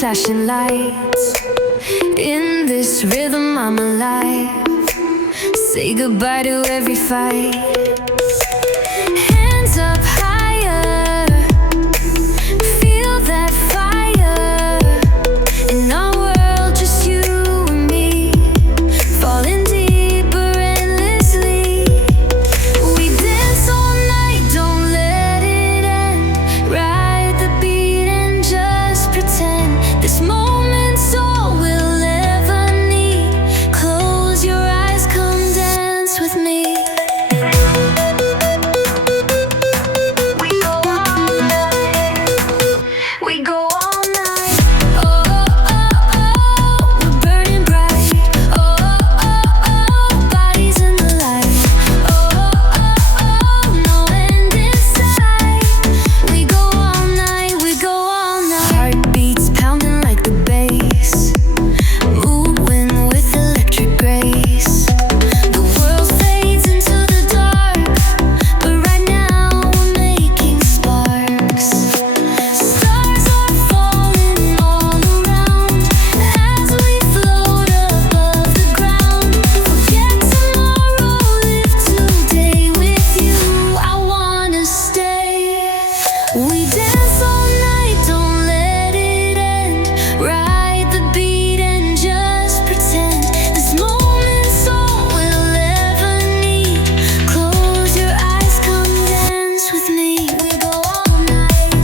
flashing lights. In this rhythm I'm alive. Say goodbye to every fight. Hands up higher, feel that fire. In our world, just you and me, falling deeper endlessly. We dance all night, don't let it end. Ride the beat and just pretend this moment's all we'll ever need. Close your eyes, come dance with me. We go all night. Oh, oh, oh, we're burning bright. Oh, oh, oh, bodies in the light. Oh, oh, oh, no end in sight. We go all night, we go all night. Heartbeats pounding like the bass, moving with electric grace. The world fades into the dark, but right now we're making sparks. Stars are falling all around as we float above the ground. Forget tomorrow, live today with you. I wanna stay. We dance all night, don't let it end. Ride the beat and just pretend this moment's all we'll ever need. Close your eyes, come dance with me. We go all night.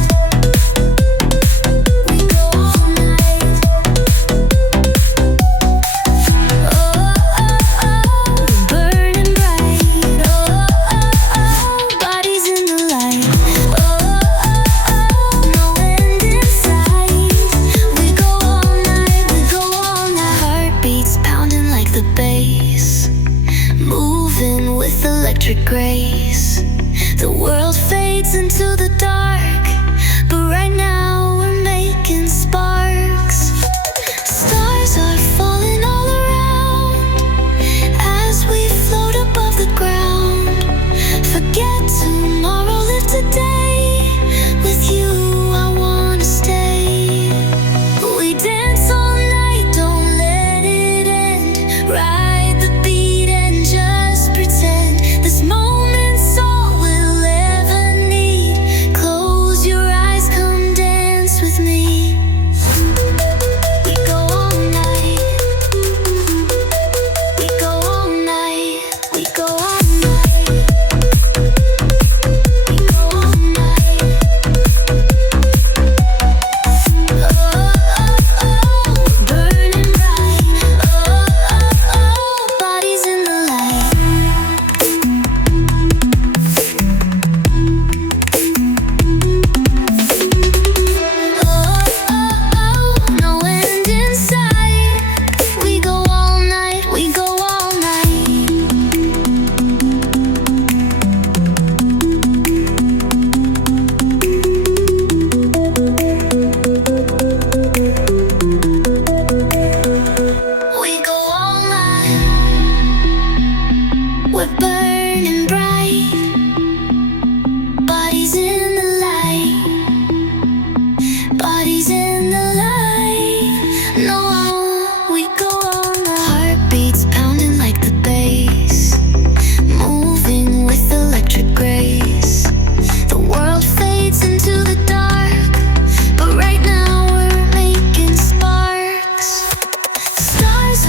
We go all night. Oh, oh, oh, burning bright. Oh, oh, oh, bodies in the light. Oh, oh, oh, no end in sight. We go all night, we go all night. Heartbeats pounding like the bass, moving with electric grace. The world fades into the dark, but right now we're making sparks. Stars are falling all around as we float above the ground. Forget tomorrow, live today. With you, I wanna stay. We dance all night, don't let it end. Ride the beat and just pretend this moment's all we'll ever need. Close your eyes, come dance with me. We go all night. We go all night. We go all night. We go all night. Oh, oh, oh, burning bright. Oh, oh, oh, bodies in the light. Oh, oh, oh, no end in sight. We go all night, we go all night. We go all night. We're burning bright. Bodies in the light. Bodies in the light. No, we go all night. Heartbeats pounding like the bass, moving with electric grace. The world fades into the dark, but right now we're making sparks. Stars